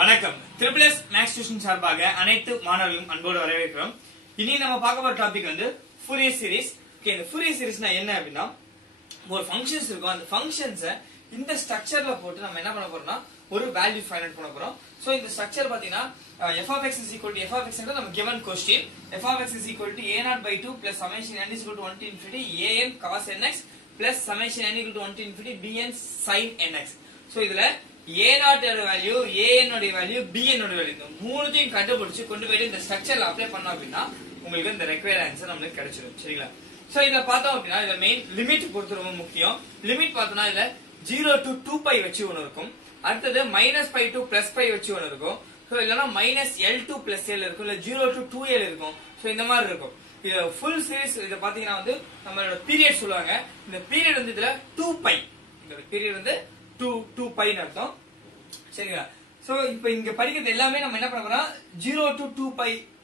வணக்கம். Triple S maths tuition சார்பாக அனைத்து மாணவர்களும் அன்போடு வரவேற்கிறோம். இனி நம்ம பார்க்க போற டாபிக் வந்து ஃபோரியர் சீரிஸ். ஓகே, இந்த ஃபோரியர் சீரிஸ்னா என்ன அப்படின்னா, ஒரு ஃபங்க்ஷன்ஸ் இருக்கும். அந்த ஃபங்க்ஷன்ஸை இந்த ஸ்ட்ரக்சர்ல போட்டு நம்ம என்ன பண்ண போறோம்னா ஒரு வேல்யூ ஃபைண்ட் அவுட் பண்ண போறோம். சோ இந்த ஸ்ட்ரக்சர் பாத்தீங்கன்னா f of x is equal to f of x ன்றது நம்ம given question. f of x is equal to a0/2 plus summation n is equal to 1 to infinity an cos nx plus summation n equal to 1 to infinity bn sin nx. So இதுல a0 ஓட value, an ஓட value, bn ஓட value இந்த மூணுத்தையும் கண்டுபிடிச்சு கொண்டு போய் இந்த ஸ்ட்ரக்சர்ல அப்ளை பண்ணோம் அப்படின்னா உங்களுக்கு இந்த ரெக்வயர்ட் ஆன்சர் நமக்கு கிடைச்சிடும். சரிங்களா? சோ இத பார்த்தோம் அப்படின்னா இந்த மெயின் லிமிட் பொறுத்து ரொம்ப முக்கியம். லிமிட் பார்த்தோம்னா இதுல 0 to 2π வச்சு ஒன்னு இருக்கும். அடுத்தது -π to +π வச்சு ஒன்னு இருக்கும். சோ இல்லனா -L2 + L இருக்கும். இல்ல 0 to 2L இருக்கும். சோ இந்த மாதிரி இருக்கும். இது ஃபுல் சீரிஸ். இத பாத்தீங்கன்னா வந்து நம்மளோட பீரியட் சொல்லுவாங்க. இந்த பீரியட் வந்து இதுல 2π. இந்த பீரியட் வந்து 2π ன்னு அர்த்தம். சரிங்களா? சோ இப்போ இங்க படிக்கிறது எல்லாமே நம்ம என்ன பண்ண போறோம், 0 to 2π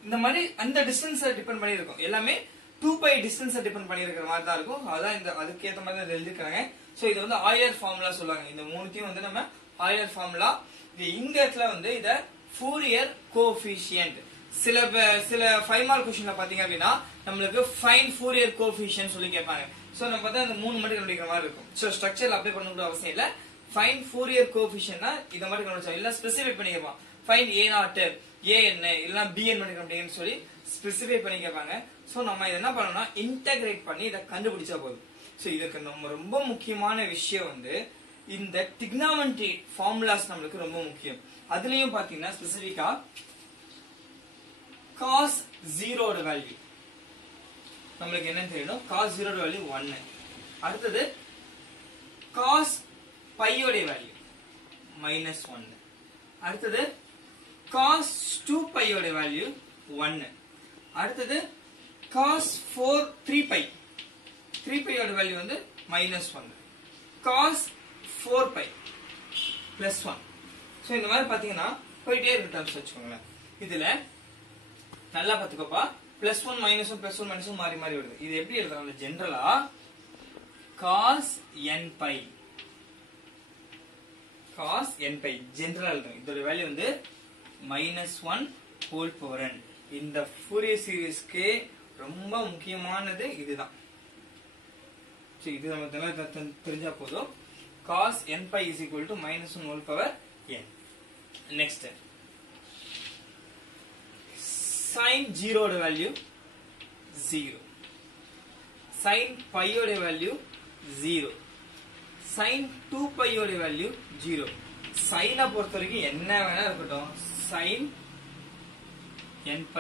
இந்த மாதிரி அந்த டிஸ்டன்ஸை டிபெண்ட் பண்ணி இருக்கும். எல்லாமே 2π டிஸ்டன்ஸை டிபெண்ட் பண்ணி இருக்கிற மாதிரி தான் இருக்கும். அதான் இந்த அதுக்கு ஏத்த மாதிரி எழுதிருக்காங்க. சோ இது வந்து ஆயர் ஃபார்முலா சொல்லுவாங்க. இந்த மூணுத்தையும் வந்து நம்ம ஆயர் ஃபார்முலா. இந்த இடத்துல வந்து இத ஃபோரியர் கோஎஃபிஷியன்ட். சில 5 மார்க் क्वेश्चनல பாத்தீங்க அப்படின்னா நமக்கு ஃபைண்ட் ஃபோரியர் கோஎஃபிஷியன்ட் சொல்லி கேட்பாங்க. சோ நம்ம பார்த்தா இந்த மூணு மட்டும் கண்டுபிடிக்கிற மாதிரி இருக்கும். சோ ஸ்ட்ரக்சர்ல அப்ளை பண்ணணும்னு அவசியம் இல்ல. ஃபைண்ட் ஃபோரியர் கோஎஃபிஷியன்ட்னா இத மட்டும் கண்டுபிடிச்சோம். இல்ல ஸ்பெசிஃபை பண்ணி கேட்பான். ஃபைண்ட் a0 an இல்லனா bn மட்டும் கண்டுபிடிங்கன்னு சொல்லி ஸ்பெசிஃபை பண்ணி கேட்பாங்க. சோ நம்ம இத என்ன பண்ணனும்னா இன்டகிரேட் பண்ணி இத கண்டுபிடிச்சா போதும். சோ இதுக்கு நம்ம ரொம்ப முக்கியமான விஷயம் வந்து இந்த trigonometry formulas நமக்கு ரொம்ப முக்கியம். அதுலயும் பாத்தீங்கன்னா ஸ்பெசிஃபிக்கா cos 0 ஓட வேல்யூ நமக்கு என்ன தெரியணும், cos 0 ஓட வேல்யூ 1. அடுத்தது cos π ஓட வேல்யூ -1. அடுத்தது cos 2π ஓட வேல்யூ 1. அடுத்தது cos 3π ஓட வேல்யூ வந்து -1. cos 4π +1. சோ இந்த மாதிரி பாத்தீங்கன்னா போயிட்டே இருக்கு டர்ம்ஸ் வச்சுக்கோங்களேன். இதுல நல்லா பாத்துக்கோப்பா, +1 -1 +1 -1 மாறி மாறி வருது. இது எப்படி எழுதுறாங்க ஜெனரலா, cos nπ ஜெனரலா எழுதுறோம். இதோட வேல்யூ வந்து -1/n. இந்த ஃபோரியர் சீரிஸ்க்கு ரொம்ப முக்கியமானது இதுதான். சரி, இது நமக்கு தெரிஞ்சா போதும். cos nπ is equal to -1/n. Next, sin 0 ஓட வேல்யூ 0, sin π ஓட வேல்யூ 0, sin 2π ஓட வேல்யூ 0. sin பொறுத்த வரைக்கும் என்ன வேணா இருக்கட்டும், sin nπ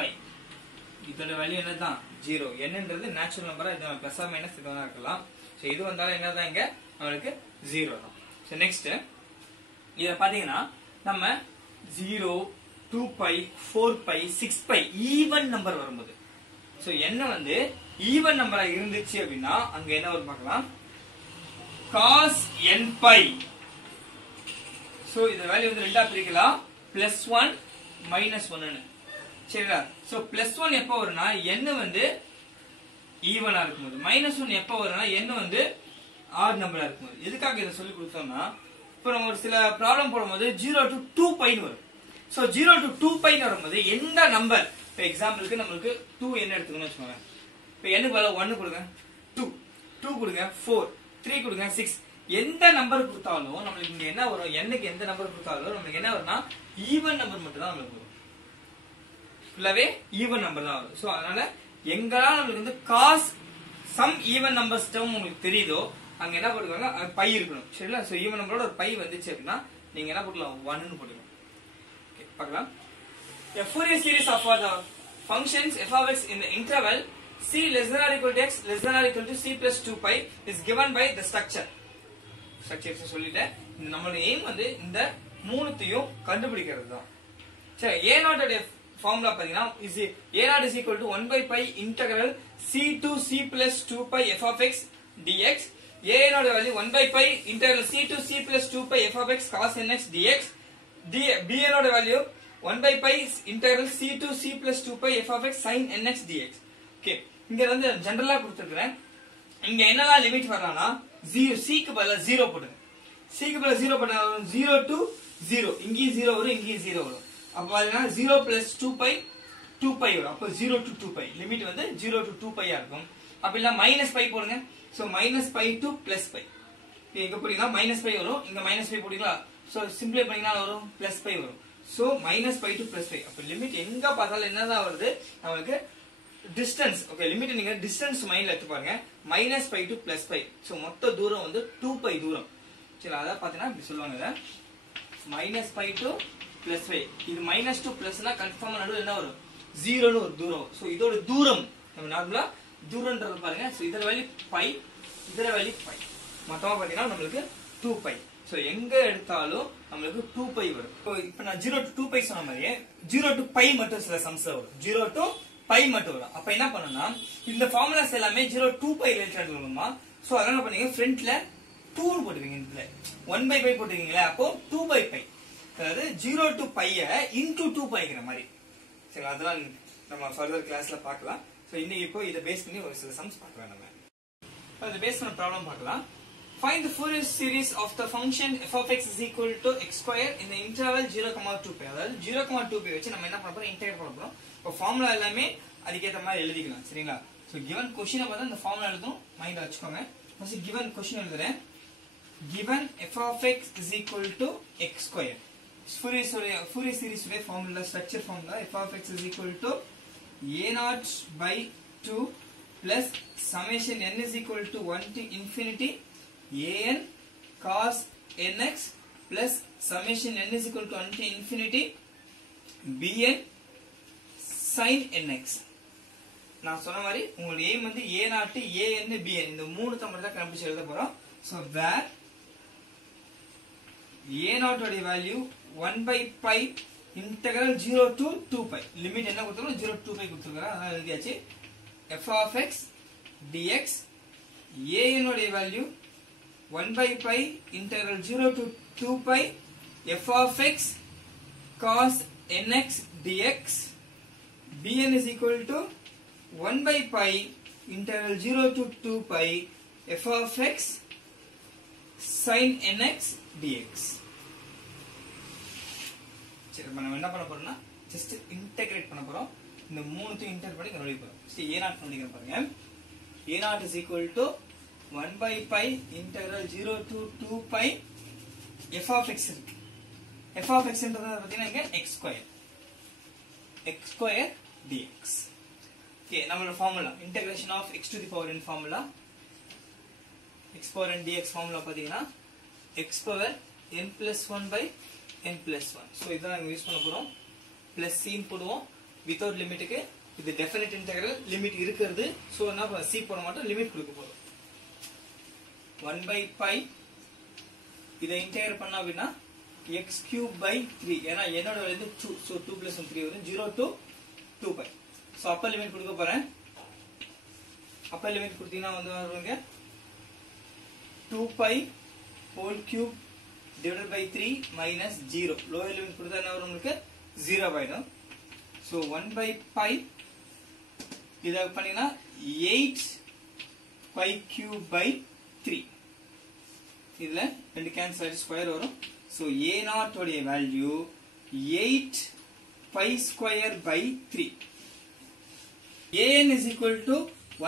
இதோட வேல்யூ என்னதான் 0. என்னன்றது நேச்சுரல் நம்பரா, இது பிளஸ் ஆர் மைனஸ் இது வேணா இருக்கலாம். சோ இது வந்தாலும் என்னதான் இங்க நமக்கு 0 தான். சோ நெக்ஸ்ட் இத பாத்தீங்கன்னா நம்ம 0 2π 4π 6π ஈவன் நம்பர் வரும்போது, சோ என்ன வந்து ஈவன் நம்பரா இருந்துச்சு அப்படின்னா அங்க என்ன வரும் பார்க்கலாம், cos nπ. சோ இந்த வேல்யூ வந்து ரெண்டா பிரிக்கலாம், +1 -1. சரிங்களா? சோ +1 எப்ப வரும்னா n வந்து ஈவனா இருக்கும்போது, -1 எப்ப வரும்னா n வந்து ஆட் நம்பரா இருக்கும்போது. எதுக்காக இதை சொல்லி கொடுத்தோம்னா, இப்போ நம்ம ஒரு சில ப்ராப்ளம் போடும்போது 0 to 2π வரும். சோ 0 to 2π வரும்போது எந்த நம்பர், இப்போ எக்ஸாம்பிளுக்கு நம்மளுக்கு 2 என்ன எடுத்துக்கணும்னு வச்சுக்கோங்க. இப்போ n பதிலா 1 கொடுங்க, 2 கொடுங்க, 4 3 கொடுங்க, 6 எந்த நம்பர் கொடுத்தாலும் நம்மளுக்கு இங்க என்ன வரும், n-க்கு எந்த நம்பர் கொடுத்தாலும் நம்மளுக்கு என்ன வரும்னா ஈவன் நம்பர் மட்டும் தான் நம்மளுக்கு வரும். ஃபுல்லாவே ஈவன் நம்பர் தான் வரும். சோ அதனால எங்கெல்லாம் நம்மளுக்கு வந்து cos sum even numbers term உங்களுக்கு தெரியுதோ அங்க என்ன போடுவாங்க, பை இருக்கணும். சரிங்களா? சோ ஈவன் நம்பரோட ஒரு பை வந்துச்சு அப்படின்னா நீங்க என்ன போடலாம், 1 ன்னு போடுங்க. ஓகே, பார்க்கலாம். A Fourier series of the functions f of x in the interval c less than or equal to x less than or equal to c plus 2π is given by the structure. Structures சொல்லிட்டேன். இந்த நம்மளோட aim வந்து இந்த மூணுத்தையும் கண்டுபிடிக்கிறது தான். சரி, a0 ஓட ஃபார்முலா பாத்தீங்கன்னா a0 is equal to 1/π integral c to c plus 2π f of x dx. an ஓட value 1/π integral c to c plus 2π f of x cos nx dx. bn ஓட value 1/π integral c to c plus 2π f of x sin nx dx. Okay, இங்க வந்து ஜெனரலா கொடுத்திருக்கேன். இங்க என்னலாம் limit வரலாம்னா 0, c க்கு பதிலா 0 போடுங்க. C க்கு பதிலா 0 பண்ணா 0 to 0 இங்கேயும் 0 வரும் இங்கேயும் 0 வரும் அப்ப பாத்தீங்கன்னா 0 plus 2π 2π வரும் அப்ப 0 to 2π லிமிட் வந்து 0 to 2π ஆ இருக்கும் அப்ப இல்ல மைனஸ் π போடுங்க சோ மைனஸ் π to plus π எங்க போடுறீங்களா மைனஸ் π வரும் இங்க மைனஸ் π போடுறீங்களா சோ சிம்பிளை பண்ணீங்கன்னா வரும் plus π வரும் சோ மைனஸ் π to plus π அப்ப லிமிட் எங்க பார்த்தாலும் என்னதான் வருது நமக்கு டிஸ்டன்ஸ் ஓகே லிமிட் நீங்க டிஸ்டன்ஸ் மைண்ட்ல எடுத்து பாருங்க மைனஸ் π to plus π சோ மொத்த தூரம் வந்து 2π தூரம் சரி அத பாத்தீங்கன்னா இப்படி சொல்லுவாங்க மைனஸ் π to plus π இது மைனஸ் to பிளஸ்னா கன்ஃபார்மா நடுவுல என்ன வரும் 0 னு ஒரு தூரம் சோ இதோட தூரம் நம்ம நார்மலா தூரம்ன்றது பாருங்க சோ இதோட வேல்யூ π இதோட வேல்யூ π மொத்தமா பாத்தீங்கன்னா நமக்கு 2π சோ எங்க எடுத்தாலும் நமக்கு 2π வரும் இப்போ நான் 0 to 2π சொன்ன மாதிரியே 0 to π மட்டும் சில சம்ஸ்ல வரும் 0 to π மட்டும் வரும் அப்ப என்ன பண்ணனும்னா இந்த ஃபார்முலாஸ் எல்லாமே 0 2π ரிலேட்டட் வருமா சோ அதனால என்ன பண்ணீங்க ஃப்ரண்ட்ல 2 னு போடுவீங்க இதுல 1/π போடுவீங்களா அப்போ 2/π அதாவது 0 to π into 2πங்கிற மாதிரி சரி அதெல்லாம் நம்ம ஃபர்தர் கிளாஸ்ல பார்க்கலாம் சோ இன்னைக்கு இப்போ இத பேஸ் பண்ணி ஒரு சில சம்ஸ் பார்க்கலாம் நம்ம அத பேஸ் பண்ண ப்ராப்ளம் பார்க்கலாம் find the Fourier series of the function f of x is equal to x square in the interval 0,2π அதாவது 0,2π வச்சு நம்ம என்ன பண்ண போறோம் இன்டகிரேட் பண்ண போறோம் இப்போ ஃபார்முலா எல்லாமே அதுக்கு ஏத்த மாதிரி எழுதிக்கலாம் சரிங்களா சோ given क्वेश्चन பார்த்தா இந்த ஃபார்முலா எழுதும் மைண்ட்ல வச்சுக்கோங்க ஃபர்ஸ்ட் given क्वेश्चन எழுதுறேன் given f of x is equal to x square Fourier series உடைய formula structure formula f of x is equal to a0 by 2 plus summation n is equal to 1 to infinity an cos nx plus summation n is equal to 1 to infinity bn sin nx நான் சொன்ன மாதிரி உங்களுக்கு aim வந்து a0 an bn இந்த மூணு தம்பரை தான் கண்டுபிடிச்சு எழுத போறோம் so where a0 ஓட வேல்யூ 1/π integral 0 to 2π லிமிட் என்ன கொடுத்தோம் 0 to 2π கொடுத்திருக்காங்க அதனால எழுதியாச்சு f of x dx an ஓட value 1/π integral 0 to 2π f of x cos nx dx bn is equal to 1/π integral 0 to 2π f of x sin nx dx சரி நம்ம என்ன பண்ண போறோம்னா ஜஸ்ட் இன்டகிரேட் பண்ண போறோம் இந்த மூணுத்தையும் இன்டகிரேட் பண்ணி கண்டுபிடிக்க போறோம் சரி a0 கண்டுபிடிக்க பாருங்க a0 is equal to 1/π integral 0 to 2π f of x இருக்கு f of x ன்றது பாத்தீங்கன்னா இங்க x square dx ஓகே நம்மளோட formula integration of x to the power n formula x power n dx formula பாத்தீங்கன்னா x power n plus 1 by n plus 1 so இத நாம use பண்ண போறோம் plus c போடுவோம் வித்அவுட் லிமிட்க்கு இது டெஃபினிட் இன்டகிரல் லிமிட் இருக்குது so நம்ம c போட மாட்டோம் லிமிட் கொடுக்க போறோம் 1/π இத இன்டகிரேட் பண்ணா அப்படினா x³ by 3 ஏனா என்னோட வேல்யூ 2 சோ 2 plus 1 3 வரும் 0 to 2π சோ அப்பர் லிமிட் கொடுக்க போறேன் அப்பர் லிமிட் கொடுத்தீங்கன்னா வந்து வருங்க 2π whole cube divided by 3 minus 0 lower limit கொடுத்தா என்ன வரும் உங்களுக்கு 0 ஆயிடும் so 1/π இத பண்ணீங்கன்னா 8π³ by 3 இதுல ரெண்டு கேன்சல் ஆயிட்டு ஸ்கொயர் வரும் so a0 உடைய value 8π² by 3 an is equal to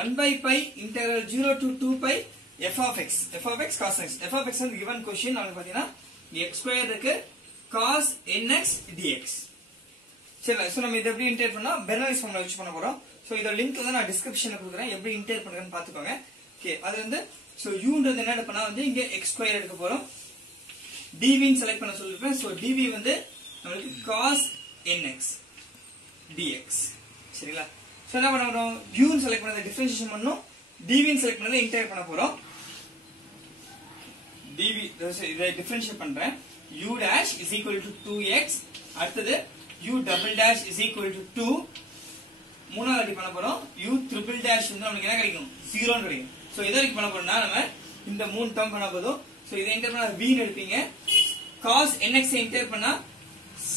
1/π integral 0 to 2π f of x cos x f of x and given question நாம பாத்தீங்கன்னா x square இருக்கு cos nx dx சரி சோ நம்ம இத எப்படி இன்டகிரேட் பண்ணா பெர்னலிஸ் ஃபார்முலா யூஸ் பண்ண போறோம் சோ இதோட லிங்க் வந்து நான் டிஸ்கிரிப்ஷன்ல கொடுக்கிறேன் எப்படி இன்டகிரேட் பண்றதுன்னு பாத்துக்கோங்க ஓகே அது வந்து சோ u ன்றது என்ன பண்ணா வந்து இங்க x square எடுக்க போறோம் dv ன்னு செலக்ட் பண்ண சொல்லிருப்பேன் சோ dv வந்து நமக்கு cos nx dx சரிங்களா சோ என்ன பண்ண போறோம் u ன்னு செலக்ட் பண்ணத டிஃபரன்ஷியேஷன் பண்ணனும் dv ன்னு செலக்ட் பண்ணத இன்டகிரேட் பண்ண போறோம் dv இதை டிஃபரன்ஷியேட் பண்றேன் u dash is equal to 2x அடுத்து u double dash is equal to 2 மூணாவது அடி பண்ண போறோம் u triple dash வந்து நமக்கு என்ன கிடைக்கும் 0 ன்னு கிடைக்கும் சோ இத வரைக்கும் பண்ண போறோம்னா நம்ம இந்த மூணு டேர்ம் பண்ண போறோம் சோ இத இன்டர் பண்ணா v ன்னு எடுப்பீங்க cos nx இன்டர் பண்ணா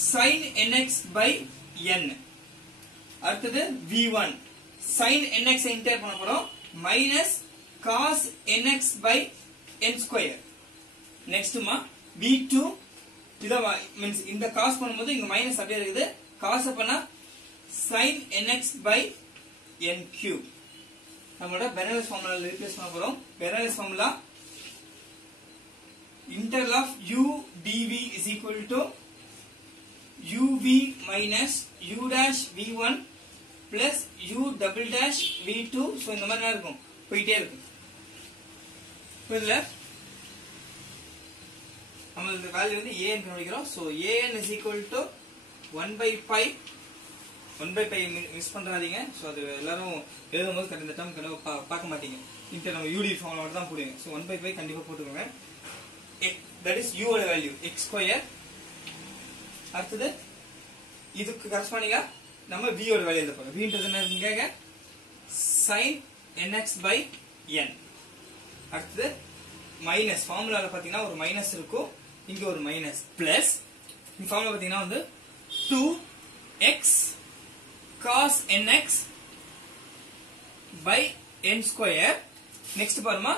sin nx by n அடுத்து v1 sin nx இன்டர் பண்ண போறோம் minus cos nx by n square next ma v2 இத மீன்ஸ் இந்த cos பண்ணும்போது இங்க மைனஸ் அப்படியே இருக்குது. cos பண்ணா sin nx by n cube. நம்மளோட பெர்னோலிஸ் ஃபார்முலால ரீப்ளேஸ் பண்ண போறோம். Bernoulli's formula integral of u dv is equal to uv minus u dash v1 plus u double dash v2. So இந்த மாதிரி இருக்கும், போயிட்டே இருக்கு. புரியல? நம்ம இந்த வேல்யூ வந்து an கண்டுபிடிக்கிறோம். So an is equal to 1 by pi miss பண்றாதீங்க. சோ அது எல்லாரும் எழுதும்போது கரெக்ட் இந்த டேர்ம் கண்டிப்பா பார்க்க மாட்டீங்க. இந்த நம்ம யூடி ஃபார்முலா தான் போடுவீங்க. சோ 1 by pi கண்டிப்பா போட்டுக்கோங்க. that is u ஓட வேல்யூ x ஸ்கொயர். அடுத்து இதுக்கு கரெஸ்பாண்டிங்கா நம்ம v ஓட வேல்யூ எழுத போறோம். v ன்றது என்ன இருக்குங்க? sin nx by n. அடுத்து மைனஸ் ஃபார்முலால பாத்தீங்கன்னா ஒரு மைனஸ் இருக்கும், இங்க ஒரு மைனஸ் பிளஸ். இந்த ஃபார்முலா பாத்தீங்கன்னா வந்து 2x cos nx by n square. Next பாருமா,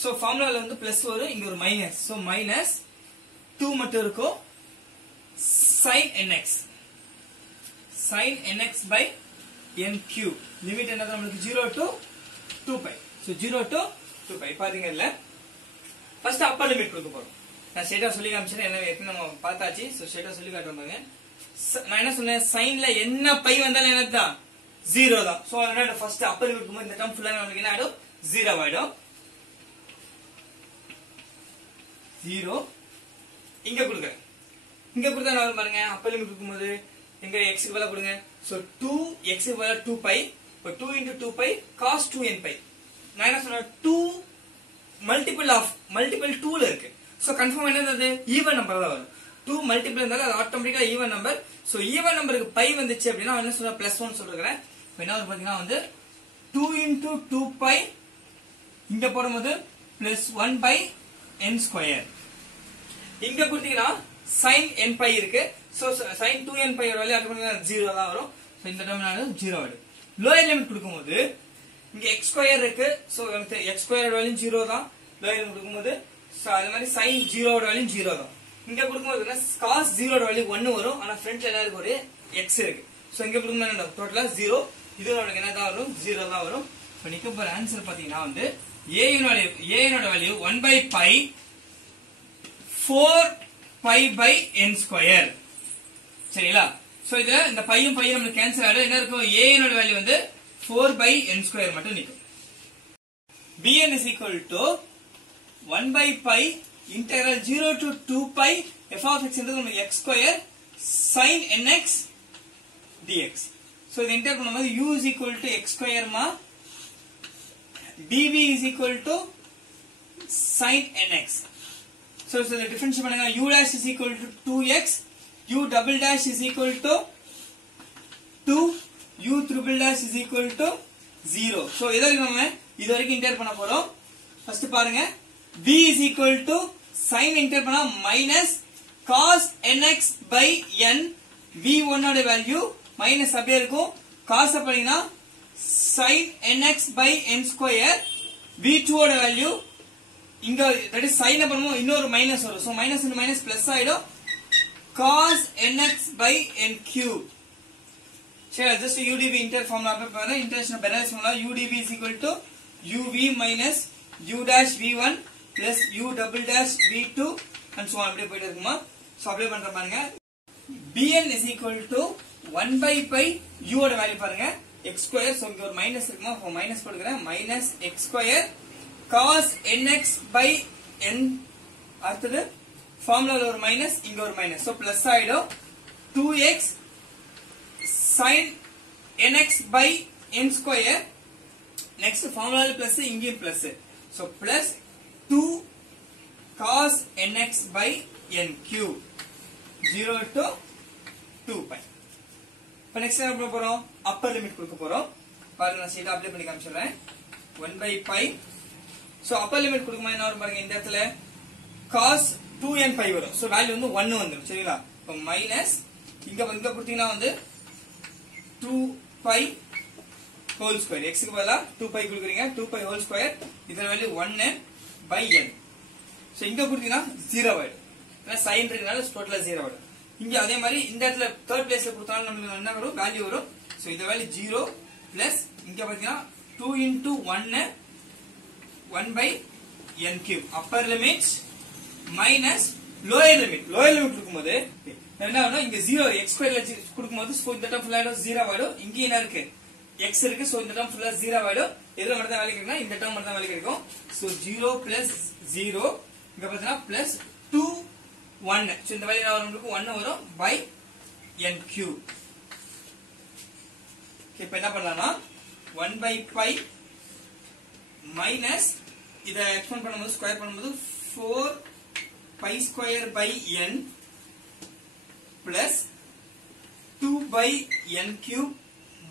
சோ ஃபார்முலால வந்து பிளஸ் வரும், இங்க ஒரு மைனஸ். சோ மைனஸ் 2 மட்டும் இருக்கும், sin nx by n cube. Limit என்னது நமக்கு 0 to 2 pi. So 0 to 2 pi பாத்தீங்க இல்ல. ஃபர்ஸ்ட் அப்பர் லிமிட் கொடுக்க போறோம். நான் ஸ்ட்ரைட்டா சொல்லி காமிச்சேன், என்ன ஏற்கனவே நம்ம பார்த்தாச்சு. சோ ஸ்ட்ரைட்டா சொல்லி காட்டுறேன் பாருங்க. நான் என்ன சொன்னேன், சைன்ல என்ன பை வந்தாலும் என்னதான் 0 தான். சோ அதனால ஃபர்ஸ்ட் அப்பர் லிமிட் கொடுக்கும்போது இந்த டேர்ம் ஃபுல்லா நமக்கு என்ன ஆயிடும், 0 ஆயிடும். 0 இங்க கொடுங்க, இங்க கொடுத்தா என்ன பாருங்க, அப்பர் லிமிட் கொடுக்கும்போது எங்க x க்கு பதிலா கொடுங்க. சோ 2x க்கு பதிலா 2 pi. இப்போ 2 into 2 pi cos 2n pi. நான் என்ன சொன்னேன், 2 மல்டிபிள் 2 ல இருக்கு. சோ கன்ஃபார்ம் என்னது, ஈவன் நம்பர் தான் வரும். 2 மல்டிபிள் இருந்தாலும் அது ஆட்டோமேட்டிக்கா ஈவன் நம்பர். சோ ஈவன் நம்பருக்கு பை வந்துச்சு அப்படின்னா என்ன சொல்ற, +1 சொல்றேன். இப்போ என்ன வரும் பாத்தீங்கன்னா வந்து 2 into 2 pi இங்க போடும்போது +1 by n ஸ்கொயர். இங்க கொடுத்தீங்கன்னா sin n pi இருக்கு. So sin 2n pi value ஆட்டோமேட்டிக்கா 0 தான் வரும். சோ இந்த டேர்ம்னால 0 ஆயிடும். லோயர் லிமிட் கொடுக்கும்போது இங்க x ஸ்கொயர் இருக்கு. சோ x ஸ்கொயர் வேல்யூ 0 தான். லோயர் லிமிட் கொடுக்கும்போது சோ அதே மாதிரி sin 0 ஓட வேல்யூ 0 தான். இங்க கொடுக்கும்போது cos 0 ஓட வேல்யூ 1 வரும். ஆனா ஃப்ரண்ட்ல என்ன இருக்கு, ஒரு x இருக்கு. சோ இங்க கொடுக்கும்போது என்ன டோட்டலா 0. இது நமக்கு என்ன தான் வரும், 0 தான் வரும். இப்போ நிக்க போற ஆன்சர் பாத்தீங்கன்னா வந்து a னோட value 1 by pi 4 pi by n square. சரிங்களா? சோ இதுல இந்த பையும் நமக்கு கேன்சல் ஆயிடும். என்ன இருக்கும், a னோட வேல்யூ வந்து 4 by n ஸ்கொயர் மட்டும் நிக்கும். bn is equal to 1 by pi integral 0 to 2 pi f of x என்றது நமக்கு x square sin nx dx. So இது இன்டர் பண்ணும்போது u is equal to x square மா dv is equal to sin nx. So the difference பண்ணுங்க, u dash is equal to 2x, u double dash is equal to 2, u triple dash is equal to 0. So இதற்கு நம்ம இது வரைக்கும் inter பண்ண போறோம். First பாருங்க, v is equal to sin inter பண்ணா minus cos nx by n. v1 ஓட value minus அப்படியே இருக்கும். cos அப்படினா sin nx by n square. v2 ஓட வேல்யூ இங்க தட் இஸ் sin பண்ணும்போது இன்னொரு மைனஸ் வரும். So minus into minus plus ஆயிடும். cos nx by n cube. சரி, just udv inter formula apply பண்ணா internal balance formula udv is equal to uv minus u dash v1 plus u double dash v2 and so on அப்படியே போயிட்டு இருக்குமா. So apply பண்ற பாருங்க, bn is equal to 1 by pi u ஓட value பாருங்க x square. So இங்க ஒரு minus இருக்குமா, அப்ப மைனஸ் போடுறேன். minus x square cos nx by n. அடுத்து ஃபார்முலால ஒரு மைனஸ், இங்க ஒரு மைனஸ். சோ பிளஸ் ஆயிடும். 2x sin nx by n square. Next ஃபார்முலால பிளஸ், இங்கேயும் plus. So plus 2 cos nx by n cube 0 to 2 pi. இப்போ நெக்ஸ்ட் என்ன பண்ண போறோம், அப்பர் லிமிட் கொடுக்க போறோம். பாருங்க, நான் சீட்டா அப்ளை பண்ணி காமிச்சிடுறேன். 1 by pi. So upper limit கொடுக்கும்போது என்ன வரும் பாருங்க, இந்த இடத்துல cos 2n pi வரும். சோ வேல்யூ வந்து 1 வந்துரும். சரிங்களா? இப்போ மைனஸ் இங்க கொடுத்தீங்கன்னா வந்து 2 pi whole square. x க்கு பதிலா 2 pi கொடுக்குறீங்க. 2 pi whole square. இதோட வேல்யூ 1 by n. சோ இங்க கொடுத்தீங்கன்னா 0 ஆயிடும். ஏன்னா sin இருக்கனால டோட்டலா 0 வரும். இங்க அதே மாதிரி இந்த இடத்துல தேர்ட் பிளேஸ்ல கொடுத்தாலும் நமக்கு என்ன வரும் வேல்யூ வரும். சோ இந்த வேல்யூ 0 பிளஸ் இங்க பாத்தீங்கன்னா 2 into 1 1/n cube upper limit minus lower limit கொடுக்கும்போது என்ன ஆகும் இங்க 0 x ஸ்கொயர்ல கொடுக்கும்போது சோ இந்த டேர்ம் ஃபுல்லா 0 ஆயிடும். இங்க என்ன இருக்கு x இருக்கு. சோ இந்த டேர்ம் ஃபுல்லா 0 ஆயிடும். எதுல மட்டும் தான் வேல்யூ கிடைக்கும்னா இந்த டேர்ம் மட்டும் தான் வேல்யூ கிடைக்கும். சோ 0 plus 0 இங்க பாத்தீங்கன்னா plus 2 1 சோ இந்த வேல்யூ நமக்கு 1 வரும் by n cube. இப்போ என்ன பண்ணலாம்னா 1/pi minus இத எக்ஸ்பேண்ட் பண்ணும்போது ஸ்கொயர் பண்ணும்போது 4 pi² by n plus 2/n cube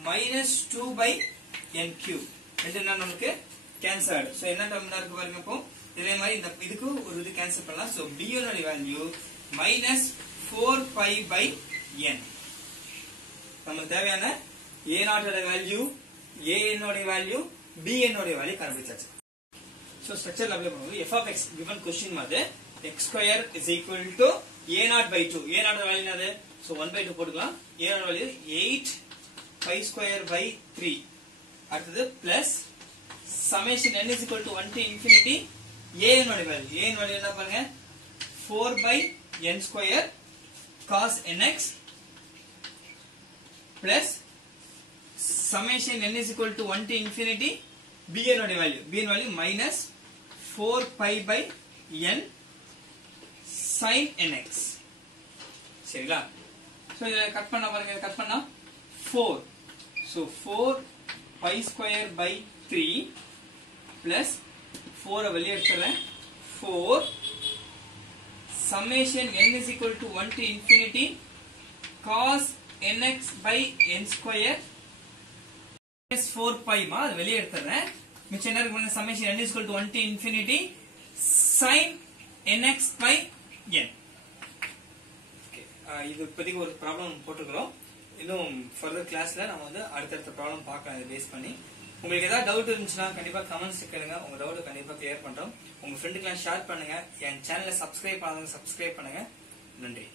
minus 2/n cube. இது என்ன நமக்கு கேன்சல் ஆயிடும். சோ என்ன டேர்ம் இருக்கு பாருங்க. இப்போ இதே மாதிரி இந்த இதுக்கு ஒரு இது கேன்சல் பண்ணலாம். சோ b ஓட வேல்யூ minus 4 pi n. நமக்கு தேவையான a0 ஓட வேல்யூ, an ஓட வேல்யூ, bn ஓட வேல்யூ கண்டுபிடிச்சாச்சு. சோ ஸ்ட்ரக்சர்ல அப்ளை பண்ணும்போது f of x given question மாதிரி x square is equal to a0/2. a0 ஓட வேல்யூ என்னது? சோ 1/2 போட்டுக்கலாம். a ஓட வேல்யூ 8 pi² by 3. அடுத்து plus summation n is equal to 1 to infinity an ஓட வேல்யூ. an வேல்யூ என்ன பாருங்க 4/n square cos nx plus summation n is equal to 1 to infinity bn ஓட value. bn value minus 4 pi by n sin nx. சரிங்களா? So இத cut பண்ணா பாருங்க. Cut பண்ணா 4. So 4 pi² by 3 plus 4 வெளிய எடுத்துறேன் 4 summation n is equal to 1 to infinity cos nx by n square plus 4 pi மா அது வெளிய எடுத்துறேன். மிச்சம் என்ன இருக்கு? summation n is equal to 1 to infinity sin nx by n. இது இப்போதைக்கு ஒரு ப்ராப்ளம் போட்டுக்கிறோம். இன்னும் ஃபர்தர் கிளாஸ்ல நம்ம வந்து அடுத்தடுத்த ப்ராப்ளம் பார்க்கலாம் இதை பேஸ் பண்ணி. உங்களுக்கு ஏதாவது டவுட் இருந்துச்சுன்னா கண்டிப்பா கமெண்ட்ஸ் கேளுங்க. உங்க டவுட் கண்டிப்பா கிளியர் பண்றோம். உங்க ஃப்ரெண்டுக்கெல்லாம் ஷேர் பண்ணுங்க. என் சேனலை சப்ஸ்கிரைப் பண்ணாதவங்க சப்ஸ்கிரைப் பண்ணுங்க. நன்றி.